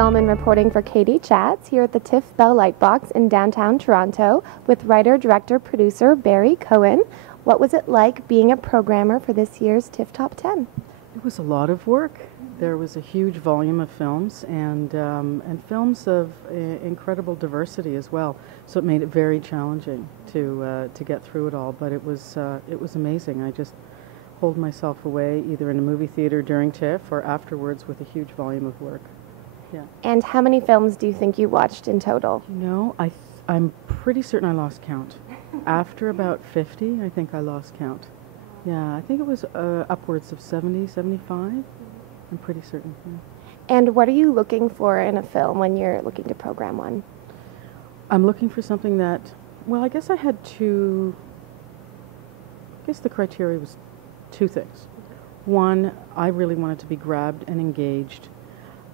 Uhlmann reporting for Katie Chats here at the TIFF BELL LIGHTBOX in downtown Toronto with writer, director, producer BARRI COHEN. What was it like being a programmer for this year's TIFF Top 10? It was a lot of work. There was a huge volume of films and films of incredible diversity as well. So it made it very challenging to get through it all. But it was amazing. I just holed myself away either in a movie theater during TIFF or afterwards with a huge volume of work. Yeah. And how many films do you think you watched in total? You know, I'm pretty certain I lost count. After about 50, I think I lost count. Yeah, I think it was upwards of 70, 75. I'm pretty certain. Yeah. And what are you looking for in a film when you're looking to program one? I'm looking for something that, well, I guess I had two, I guess the criteria was two things. One, I really wanted to be grabbed and engaged.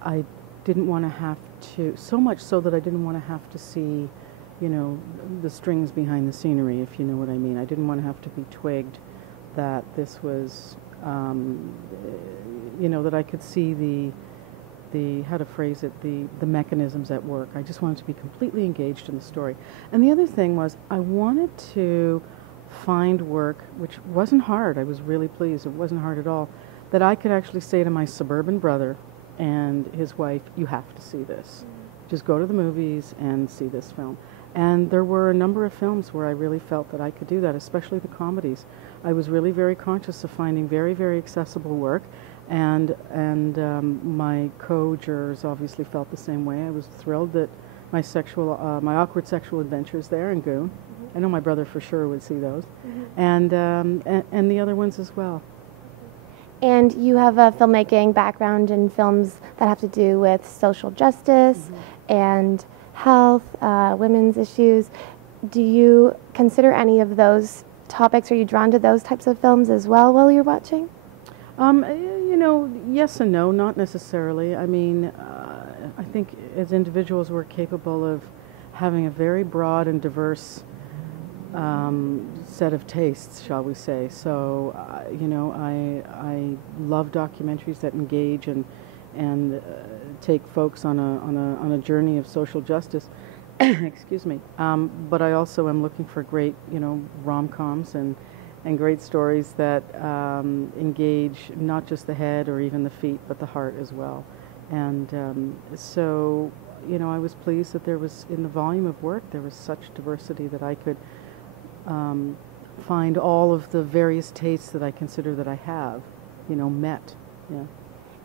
I didn't want to have to, so much so that I didn't want to have to see, you know, the strings behind the scenery, if you know what I mean. I didn't want to have to be twigged that this was, you know, that I could see the how to phrase it, the mechanisms at work. I just wanted to be completely engaged in the story. And the other thing was I wanted to find work, which wasn't hard. I was really pleased. It wasn't hard at all. That I could actually say to my suburban brother and his wife, you have to see this. Just go to the movies and see this film. And there were a number of films where I really felt that I could do that, especially the comedies. I was really very conscious of finding very, very accessible work, and my co-jurors obviously felt the same way. I was thrilled that my awkward sexual adventures there in Goon. I know my brother for sure would see those, and the other ones as well. And you have a filmmaking background in films that have to do with social justice and health, women's issues. Do you consider any of those topics? Are you drawn to those types of films as well while you're watching? You know, yes and no, not necessarily. I mean, I think as individuals we're capable of having a very broad and diverse set of tastes, shall we say. So, you know, I love documentaries that engage and take folks on a journey of social justice. Excuse me. But I also am looking for great, you know, rom-coms and great stories that engage not just the head or even the feet, but the heart as well. And so, you know, I was pleased that there was, in the volume of work, there was such diversity that I could find all of the various tastes that I consider that I have, you know, met. Yeah.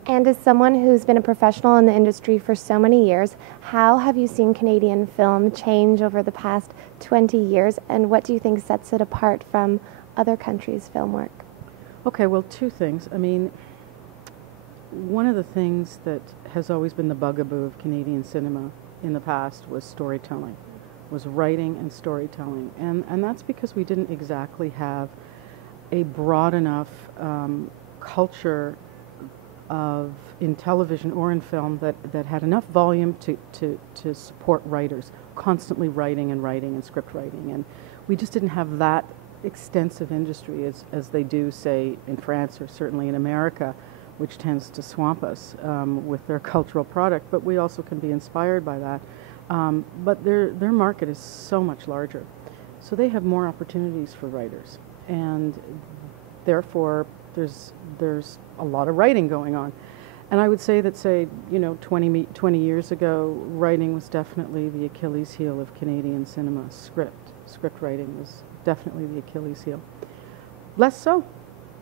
And as someone who's been a professional in the industry for so many years, how have you seen Canadian film change over the past 20 years, and what do you think sets it apart from other countries' film work? Okay, well, two things. I mean, one of the things that has always been the bugaboo of Canadian cinema in the past was storytelling, was writing and storytelling. And that's because we didn't exactly have a broad enough culture in television or in film that had enough volume to support writers, constantly writing and script writing. And we just didn't have that extensive industry as they do, say, in France or certainly in America, which tends to swamp us with their cultural product. But we also can be inspired by that. But their market is so much larger. So they have more opportunities for writers. And therefore, there's a lot of writing going on. And I would say that, say, you know, 20 years ago, writing was definitely the Achilles heel of Canadian cinema. Script writing was definitely the Achilles heel. Less so.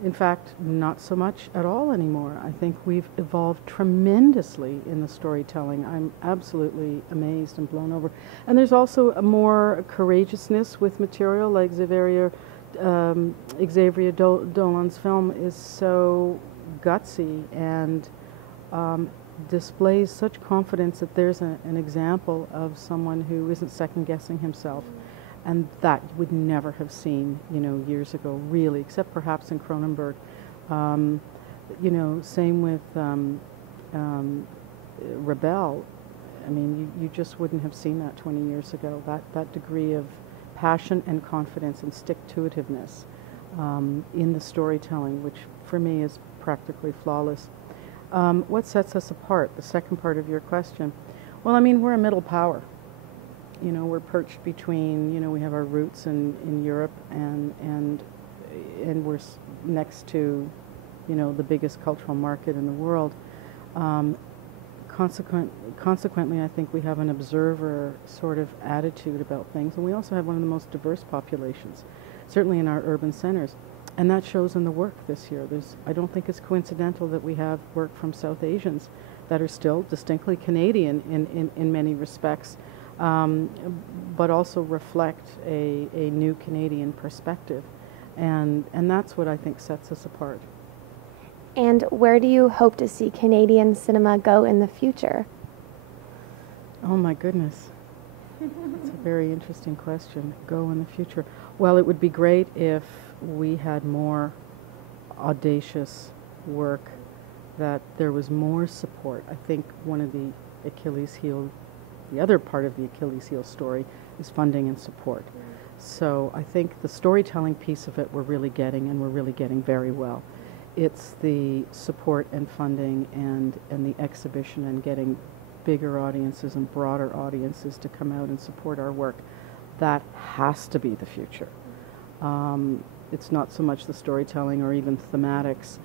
In fact, not so much at all anymore. I think we've evolved tremendously in the storytelling. I'm absolutely amazed and blown over. And there's also a more courageousness with material, like Xavier Dolan's film is so gutsy and displays such confidence that there's an example of someone who isn't second-guessing himself. And that you would never have seen, you know, years ago, really, except perhaps in Cronenberg. You know, same with Rebelle. I mean, you just wouldn't have seen that 20 years ago. That degree of passion and confidence and stick-to-itiveness in the storytelling, which for me is practically flawless. What sets us apart? The second part of your question. Well, I mean, we're a middle power. You know, we're perched between, you know, we have our roots in Europe and we're next to, you know, the biggest cultural market in the world. Consequently, I think we have an observer sort of attitude about things, and we also have one of the most diverse populations, certainly in our urban centers. And that shows in the work this year. I don't think it's coincidental that we have work from South Asians that are still distinctly Canadian in many respects, but also reflect a new Canadian perspective. And that's what I think sets us apart. And where do you hope to see Canadian cinema go in the future? Oh my goodness. That's a very interesting question. Go in the future. Well, it would be great if we had more audacious work, that there was more support. I think one of the Achilles heel, the other part of the Achilles heel story is funding and support. So I think the storytelling piece of it we're really getting, and we're really getting very well. It's the support and funding and the exhibition and getting bigger audiences and broader audiences to come out and support our work. That has to be the future. It's not so much the storytelling or even thematics.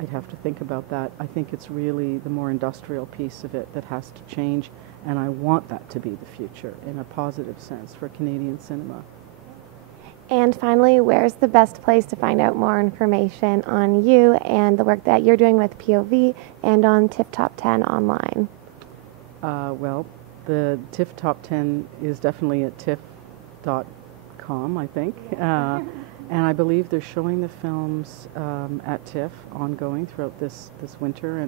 I'd have to think about that. I think it's really the more industrial piece of it that has to change, and I want that to be the future in a positive sense for Canadian cinema. And finally, where's the best place to find out more information on you and the work that you're doing with POV and on TIFF Top 10 online? Well, the TIFF Top 10 is definitely at tiff.com, I think. And I believe they're showing the films at TIFF ongoing throughout this winter,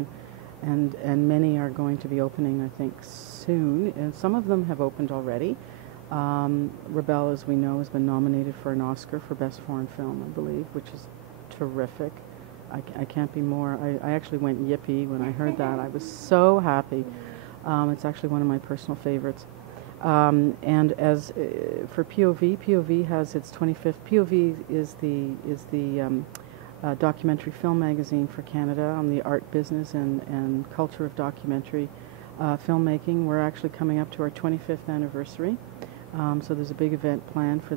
and many are going to be opening, I think, soon. And some of them have opened already. Rebelle, as we know, has been nominated for an Oscar for Best Foreign Film, I believe, which is terrific. I can't be more. I actually went yippee when I heard that. I was so happy. It's actually one of my personal favorites. And as for POV has its 25th. POV is the documentary film magazine for Canada on the art, business, and culture of documentary filmmaking. We're actually coming up to our 25th anniversary. So there's a big event planned for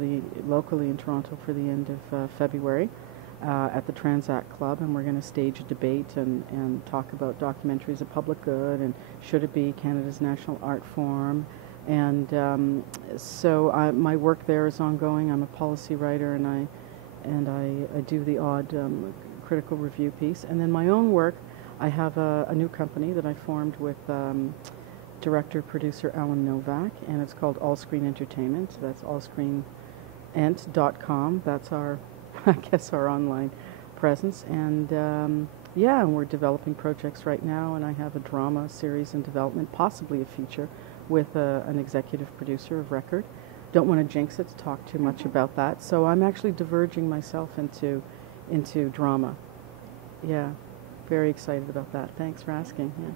locally in Toronto for the end of February at the Transact Club, and we're going to stage a debate and talk about documentary as a public good, and should it be Canada's national art form. And so my work there is ongoing. I'm a policy writer, and I do the odd critical review piece. And then my own work, I have a new company that I formed with director-producer Alan Novak, and it's called All Screen Entertainment. So that's allscreenent.com. That's our, I guess, our online presence. And yeah, and we're developing projects right now, and I have a drama series in development, possibly a feature, with an executive producer of record. Don't want to jinx it, to talk too much about that. So I'm actually diverging myself into drama. Yeah, very excited about that. Thanks for asking. Yeah.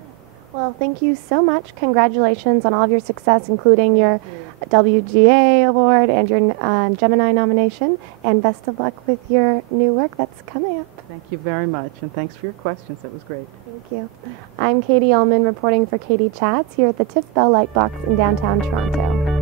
Well, thank you so much. Congratulations on all of your success, including your WGA award and your Gemini nomination, and best of luck with your new work that's coming up. Thank you very much, and thanks for your questions. That was great. Thank you. I'm Katie Uhlmann reporting for Katie Chats here at the TIFF BELL LIGHTBOX in downtown Toronto.